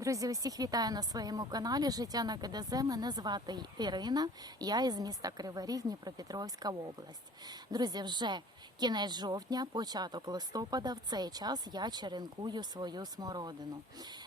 Друзі, усіх вітаю на своєму каналі Життя на КДЗ. Мене звати Ірина. Я із міста Криворіг, Дніпропетровська область. Друзі, вже кінець жовтня, початок листопада. В цей час я черенкую свою смородину.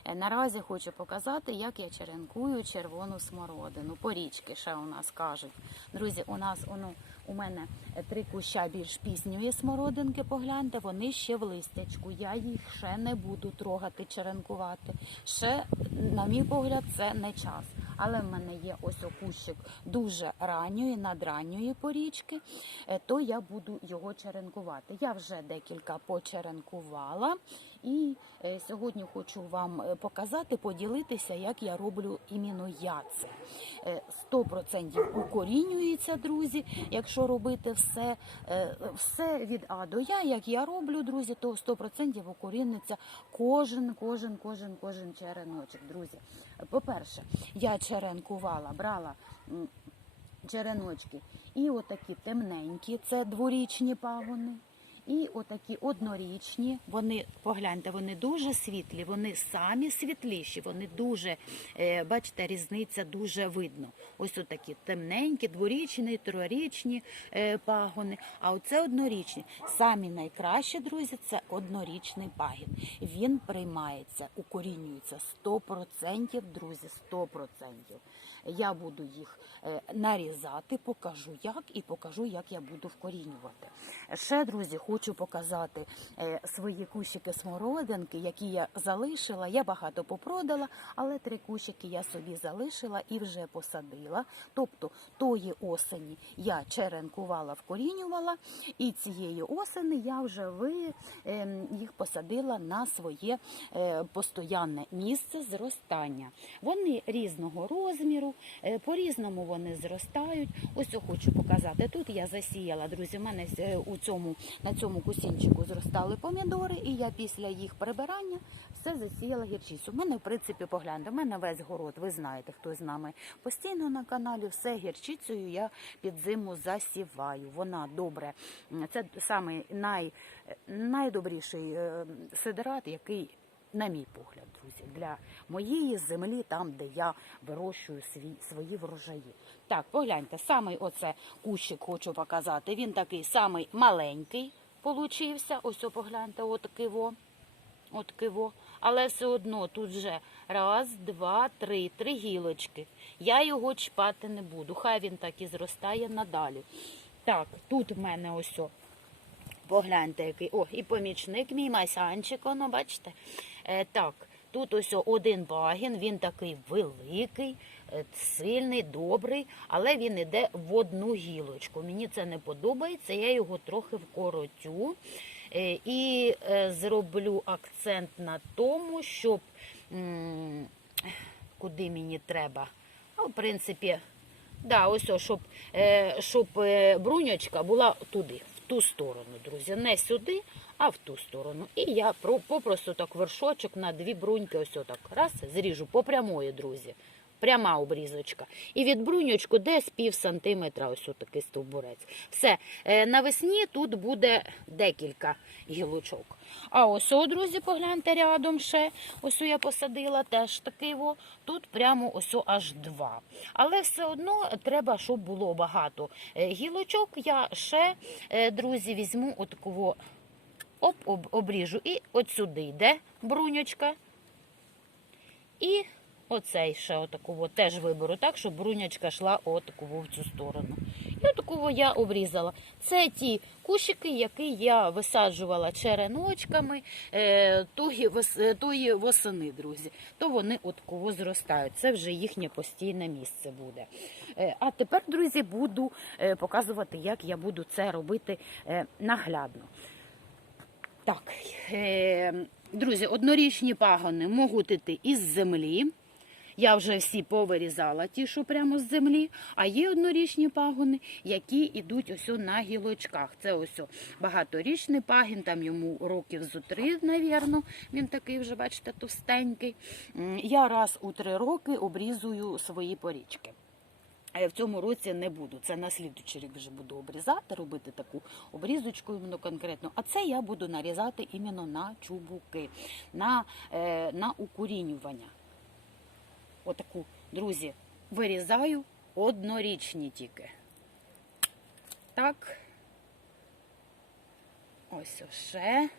Е, Наразі хочу показати, як я черенкую червону смородину. Порічки ще у нас кажуть. Друзі, у нас ну, у мене е, три куща більш пізньої смородинки. Погляньте, вони ще в листячку. Я їх ще не буду трогати, черенкувати. Ще, на мій погляд, це не час. Але в мене є ось окущик дуже ранньої, надранньої порічки, е, то я буду його черенкувати. Я вже декілька почеренкувала, і е, сьогодні хочу вам е, показати, поділитися, як я роблю іменно я це. Е, 100% укорінюється, друзі. Якщо робити все, е, все від А до Я, як я роблю, друзі, то 100% укоріниться кожен, кожен, кожен, кожен череночок, друзі. По-перше, я черенкувала, брала череночки і отакі темненькі, це дворічні пагони. І отакі однорічні, вони погляньте, вони дуже світлі, вони самі світліші, вони дуже, е, бачите, різниця дуже видно. Ось отакі темненькі, дворічні, трирічні е, пагони. А оце однорічні. Самі найкращі, друзі, це однорічний пагін. Він приймається, укорінюється 100%, друзі, 100%. Я буду їх е, нарізати, покажу як і покажу, як я буду вкорінювати. Ще, друзі, хочу показати е, свої кущики смородинки, які я залишила. Я багато попродала, але три кущики я собі залишила і вже посадила. Тобто тої осені я черенкувала, вкорінювала, і цієї осени я вже ем, їх посадила на своє е, постоянне місце зростання. Вони різного розміру, е, по-різному вони зростають. Ось я хочу показати. Тут я засіяла, друзі, в мене е, у цьому, на цьому кусінчику зростали помідори, і я після їх прибирання все засіяла гірчицю. У мене, в принципі, погляньте, у мене весь город, ви знаєте, хто з нами постійно на каналі, все гірчицею я під зиму засіваю. Вона добре. Це самий най, найдобріший е, сидерат, який на мій погляд, друзі, для моєї землі, там, де я вирощую свій, свої врожаї. Так, погляньте, самий оце кущик хочу показати. Він такий самий маленький получився. Ось погляньте, отакий во. Отакий во. Але все одно тут вже раз, два, три, три гілочки. Я його чіпати не буду. Хай він так і зростає надалі. Так, тут в мене ось о, Погляньте, який. О, і помічник мій майсанчик, воно, бачите. Е, так, тут ось один багін, він такий великий, е, сильний, добрий, але він іде в одну гілочку. Мені це не подобається, я його трохи вкоротю. Е, і е, зроблю акцент на тому, щоб м, куди мені треба. А, в принципі, Да, ось, щоб, е, щоб е, бруньочка була туди, ту сторону, друзі. Не сюди, а в ту сторону. І я про- попросту так вершочок на дві бруньки, ось отак, раз, зріжу по прямої, друзі. Пряма обрізочка. І від бруньочку десь пів сантиметра, ось отакий стовбурець. Все, Е, навесні тут буде декілька гілочок. А ось, о, друзі, погляньте рядом ще. Ось я посадила теж такий. Во. Тут прямо ось аж два. Але все одно треба, щоб було багато е, гілочок. Я ще, е, друзі, візьму отаку оп, об, обріжу. І от сюди йде бруньочка. І оцей ще отаку теж виберу так, щоб брунячка йшла отаку в цю сторону. І отаку я обрізала. Це ті кущики, які я висаджувала череночками е, е, тої восени, друзі. То вони отаково зростають. Це вже їхнє постійне місце буде. Е, а тепер, друзі, буду показувати, як я буду це робити наглядно. Так, друзі, однорічні пагони можуть іти із землі. Я вже всі повирізала, ті, що прямо з землі. А є однорічні пагони, які йдуть ось на гілочках. Це ось багаторічний пагін, там йому років зо три, навірно. Він такий вже, бачите, товстенький. Я раз у три роки обрізую свої порічки. Я в цьому році не буду. Це на слідуючий рік вже буду обрізати, робити таку обрізочку іменно конкретно. А це я буду нарізати іменно на чубуки, на, е, на укорінювання. Отаку, друзі, вирізаю однорічні тільки. Так. Ось ще.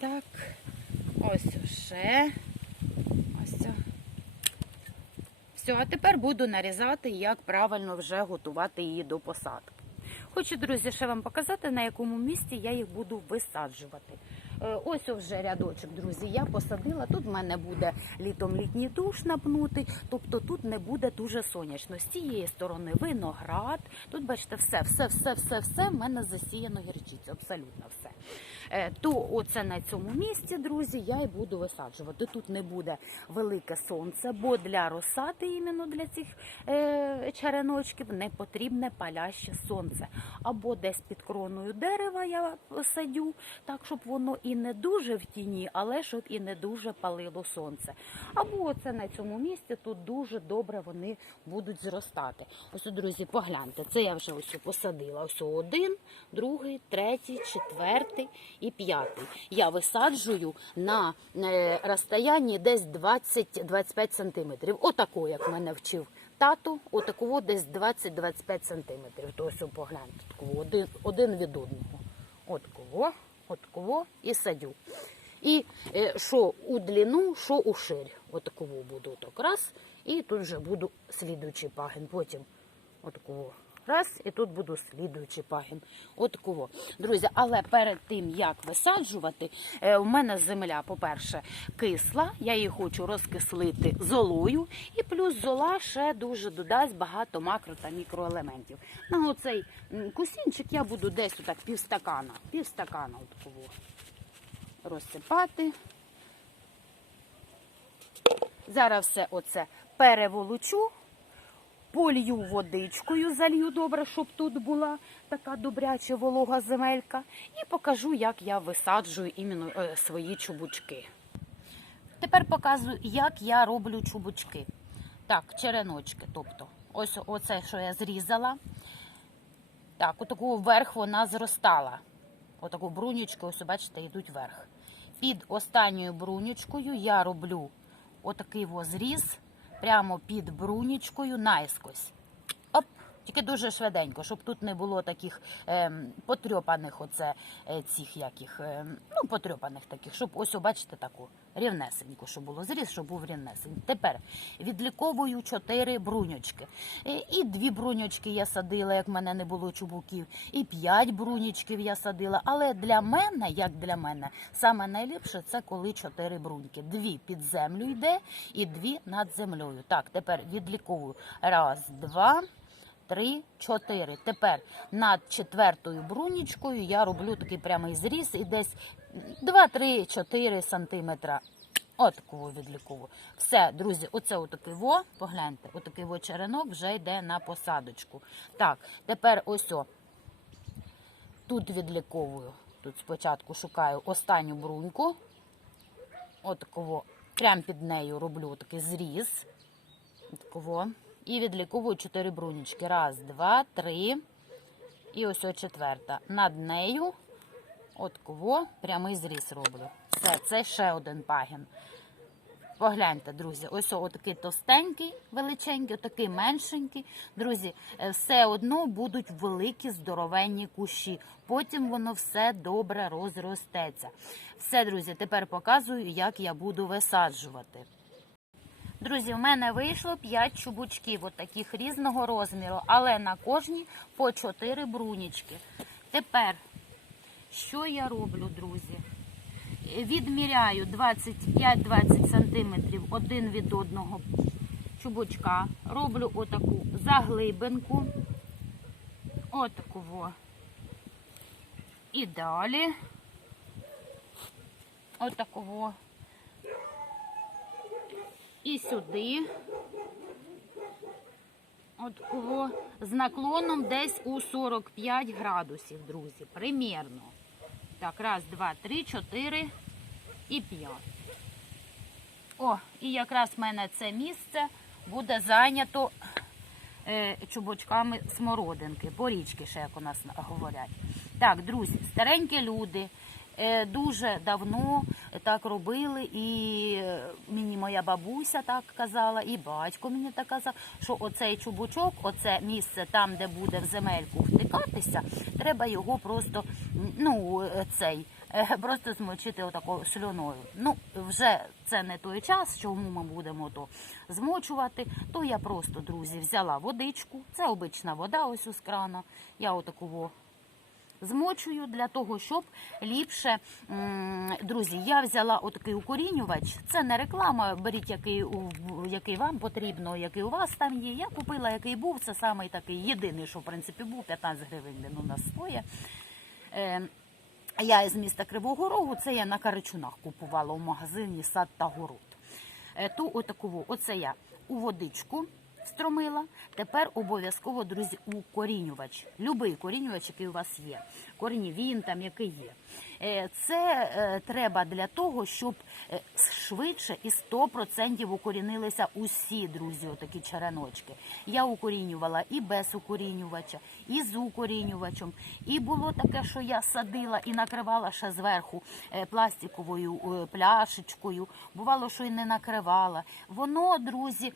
Так. Ось ще. Ось. Все, а тепер буду нарізати, як правильно вже готувати її до посадки. Хочу, друзі, ще вам показати, на якому місці я їх буду висаджувати. Е, Ось вже рядочок, друзі, я посадила. Тут в мене буде літом літній душ напнутий, тобто тут не буде дуже сонячно. З цієї сторони виноград. Тут, бачите, все, все, все, все, все в мене засіяно гірчицю, абсолютно все. Е, То оце на цьому місці, друзі, я і буду висаджувати. Тут не буде велике сонце, бо для розсади, іменно для цих е, череночків, не потрібне паляще сонце. Або десь під кроною дерева я садю, так щоб воно і не дуже в тіні, але щоб і не дуже палило сонце. Або оце на цьому місці тут дуже добре вони будуть зростати. Ось, друзі, погляньте, це я вже ось посадила. Ось один, другий, третій, четвертий і п'ятий. Я висаджую на е, розстоянні десь 20-25 сантиметрів. Отако, як мене вчив тато, отакого десь 20-25 сантиметрів. То погляньте, один, один від одного. От кого, от кого і садю. І е, що у длину, що у ширь. Отаково буду так раз. І тут вже буду слідуючий пагін. Потім отакого раз, і тут буду слідуючий пагін. Отакого. Друзі, але перед тим, як висаджувати, е, у мене земля, по-перше, кисла. Я її хочу розкислити золою. І плюс зола ще дуже додасть багато макро та мікроелементів. На оцей кусінчик я буду десь отак півстакана. Півстакана отакого розсипати. Зараз все оце переволочу, полью водичкою, залью добре, щоб тут була така добряча волога земелька, і покажу, як я висаджую іменно е, свої чубучки. Тепер показую, як я роблю чубучки. Так, череночки. Тобто, ось оце, що я зрізала. Так, отаку вверх вона зростала. Отаку брунючку, ось бачите, йдуть вверх. Під останньою брунючкою я роблю отакий зріз, прямо під брунічкою наискось. Тільки дуже швиденько, щоб тут не було таких ем, потрьопаних оце е, цих яких, ем, ну, потрьопаних таких, щоб ось, бачите, таку рівнесеньку, щоб було зріз, щоб був рівнесенький. Тепер відліковую чотири бруньочки. Е, І дві бруньочки я садила, як в мене не було чубуків, і п'ять брунічків я садила. Але для мене, як для мене, саме найліпше це коли чотири бруньки. Дві під землю йде і дві над землею. Так, тепер відліковую. Раз, два. Три, чотири. Тепер над четвертою брунічкою я роблю такий прямий зріз і десь 2-3-4 сантиметра. Отаку відлікову. Все, друзі, оце отакий во, погляньте, отакий во черенок вже йде на посадочку. Так, тепер ось о. Тут відліковую. Тут спочатку шукаю останню бруньку. Отакого. Прямо під нею роблю такий зріз. Отакого. І відліковую чотири брунічки. Раз, два, три. І ось о четверта. Над нею от кого прямий зріз роблю. Все, це ще один пагін. Погляньте, друзі, ось отакий товстенький, величенький, отакий меншенький. Друзі, е, все одно будуть великі здоровенні кущі. Потім воно все добре розростеться. Все, друзі, тепер показую, як я буду висаджувати. Друзі, в мене вийшло 5 чубучків, от таких різного розміру, але на кожній по 4 брунічки. Тепер, що я роблю, друзі? Відміряю 25-20 см один від одного чубучка. Роблю отаку заглибинку. Отаку. во. І далі. Отаку. во. І сюди. От кого з наклоном десь у 45 градусів, друзі. Примірно. Так, раз, два, три, чотири і п'ять. О, і якраз в мене це місце буде зайнято е, чубочками смородинки, порічки, ще як у нас говорять. Так, друзі, старенькі люди е, дуже давно так робили, і мені моя бабуся так казала, і батько мені так казав, що оцей чубучок, оце місце там, де буде в земельку втикатися, треба його просто ну, цей. е, Просто змочити отакою слюною. Ну, вже це не той час, чому ми будемо то змочувати. То я просто, друзі, взяла водичку. Це обична вода, ось з крана. Я отаку змочую для того, щоб ліпше. Друзі, я взяла отакий укорінювач. Це не реклама. Беріть який який вам потрібно, який у вас там є. Я купила, який був. Це самий такий єдиний, що в принципі був 15 гривень. Він у нас стоїть. Е, я із міста Кривого Рогу, це я на Каричунах купувала у магазині сад та город. Е, Ту отаку, оце я у водичку встромила. Тепер обов'язково, друзі, укорінювач. Любий корінювач, який у вас є. Корнівін там, який є. Е, Це е, треба для того, щоб е, швидше і 100% укорінилися усі, друзі, отакі череночки. Я укорінювала і без укорінювача, і з укорінювачем. І було таке, що я садила і накривала ще зверху пластиковою пляшечкою. Бувало, що і не накривала. Воно, друзі,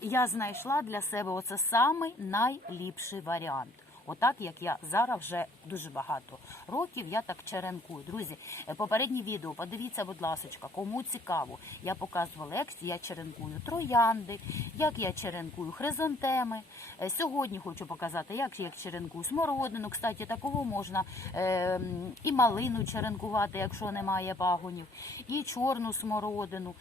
я знайшла для себе оце самий найліпший варіант. Отак, як я зараз вже дуже багато років, я так черенкую. Друзі, е, попереднє відео, подивіться, будь ласка, кому цікаво. Я показувала, як я черенкую троянди, як я черенкую хризантеми. Е, Сьогодні хочу показати, як я черенкую смородину. Кстати, такого можна е, і малину черенкувати, якщо немає пагонів, і чорну смородину.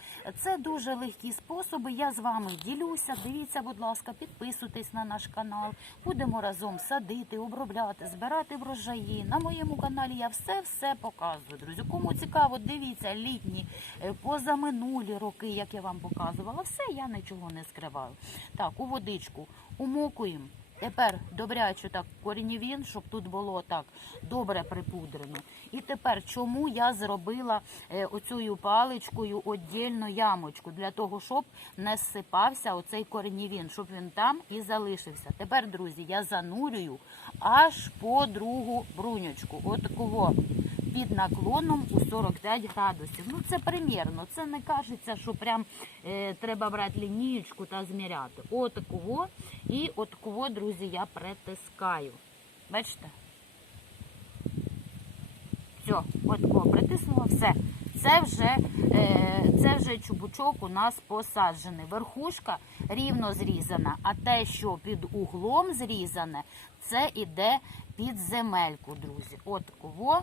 Це дуже легкі способи. Я з вами ділюся. Дивіться, будь ласка, підписуйтесь на наш канал. Будемо разом садити, обробляти, збирати врожаї. На моєму каналі я все-все показую. Друзі, кому цікаво, дивіться літні, е, позаминулі роки, як я вам показувала. Все, я нічого не скриваю. Так, у водичку умокуємо. Тепер добрячу так корінівін, щоб тут було так добре припудрено. І тепер чому я зробила е, оцею паличкою віддільну ямочку для того, щоб не зсипався оцей корінівін, щоб він там і залишився. Тепер, друзі, я занурюю аж по другу бруньочку. Отакого під наклоном у 45 градусів. Ну це примірно. Це не кажеться, що прям е, треба брати лінієчку та зміряти. Отакого і отакого, друзі, я притискаю. Бачите? Все, отакого притиснула, все. Це вже, е, це вже чубучок у нас посаджений. Верхушка рівно зрізана, а те, що під углом зрізане, це іде під земельку, друзі. От кого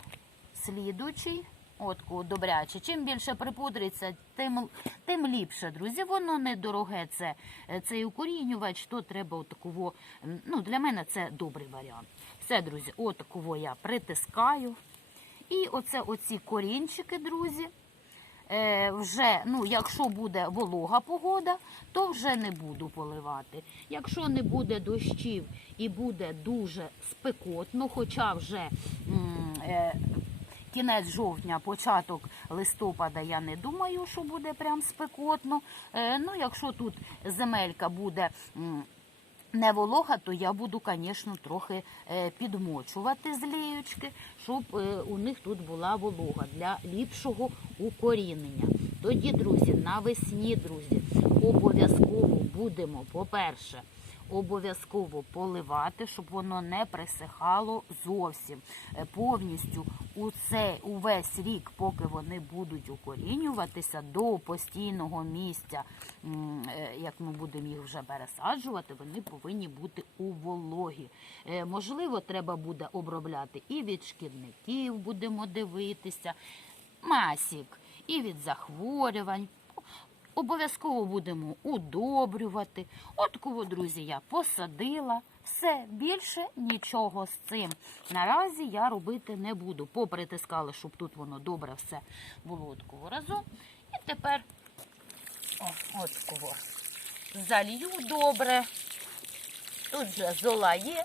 слідучий. От кого добряче. Чим більше припудриться, тим, тим ліпше, друзі. Воно недороге. Це е, цей укорінювач, то треба отакого. Ну, для мене це добрий варіант. Все, друзі, отакого я притискаю. І оце оці корінчики, друзі. Е, вже, ну, якщо буде волога погода, то вже не буду поливати. Якщо не буде дощів і буде дуже спекотно, хоча вже е, кінець жовтня, початок листопада, я не думаю, що буде прям спекотно. Е, ну, якщо тут земелька буде. не волога, то я буду, звісно, трохи е, підмочувати з щоб е, у них тут була волога для ліпшого укорінення. Тоді, друзі, навесні, друзі, обов'язково будемо, по-перше, обов'язково поливати, щоб воно не присихало зовсім Е, повністю у цей увесь рік, поки вони будуть укорінюватися до постійного місця, е, як ми будемо їх вже пересаджувати, вони повинні бути у вологі. Е, Можливо, треба буде обробляти і від шкідників, будемо дивитися, масік, і від захворювань. Обов'язково будемо удобрювати. От кого, друзі, я посадила. Все, більше нічого з цим. Наразі я робити не буду. Попритискали, щоб тут воно добре все було такого разом. І тепер о, от кого. Залью добре. Тут вже зола є.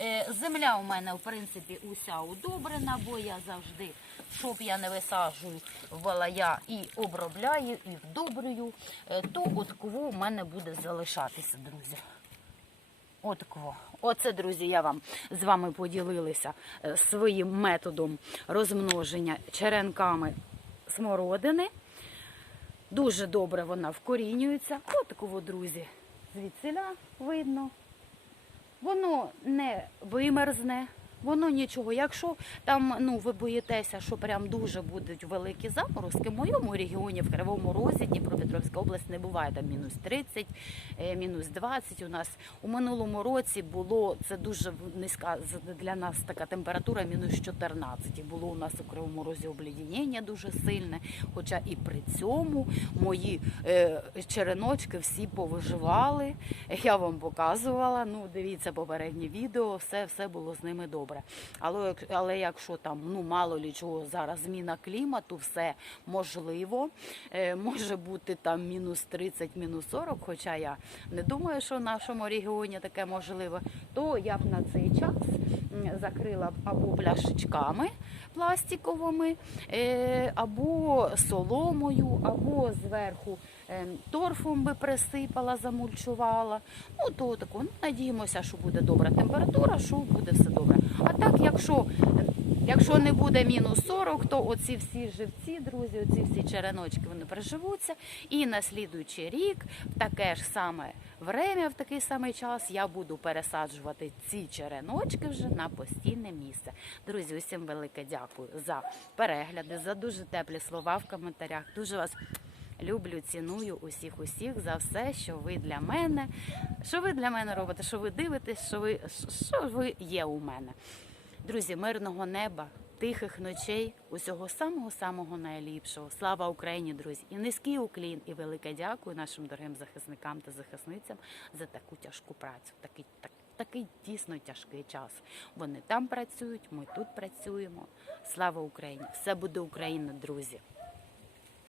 Е, Земля у мене, в принципі, уся удобрена, бо я завжди, щоб я не висаджую валая і обробляю, і вдобрюю, е, то от кого у мене буде залишатися, друзі. От кого. Оце, друзі, я вам з вами поділилася е, своїм методом розмноження черенками смородини. Дуже добре вона вкорінюється. Такого, друзі, звідсиля видно. Воно не вимерзне, воно нічого. Якщо там ну ви боїтеся, що прям дуже будуть великі заморозки, в моєму регіоні, в Кривому Розі, Дніпропетровська область, не буває там мінус 30, е, мінус 20. У нас у минулому році було це дуже низька для нас така температура, мінус 14. І було у нас у Кривому Розі обледеніння дуже сильне. Хоча і при цьому мої е, череночки всі повиживали. Я вам показувала. Ну, дивіться попереднє відео, все, все було з ними добре. Але, але якщо там ну мало лі чого зараз зміна клімату, все можливо. Е, може бути там мінус 30, мінус 40, хоча я не думаю, що в нашому регіоні таке можливе, то я б на цей час закрила б або пляшечками пластиковими, е, або соломою, або зверху торфом би присипала, замульчувала. Ну, то тако, ну, надіємося, що буде добра температура, що буде все добре. А так, якщо, якщо не буде мінус 40, то оці всі живці, друзі, оці всі череночки, вони приживуться. І на слідуючий рік, в таке ж саме время, в такий самий час, я буду пересаджувати ці череночки вже на постійне місце. Друзі, усім велике дякую за перегляди, за дуже теплі слова в коментарях. Дуже вас люблю, ціную усіх усіх за все, що ви для мене, що ви для мене робите, що ви дивитесь, що ви, що ви є у мене. Друзі, мирного неба, тихих ночей, усього самого самого найліпшого. Слава Україні, друзі! І низький уклін, і велике дякую нашим дорогим захисникам та захисницям за таку тяжку працю. Такий так. Такий дійсно тяжкий час. Вони там працюють, ми тут працюємо. Слава Україні! Все буде Україна, друзі!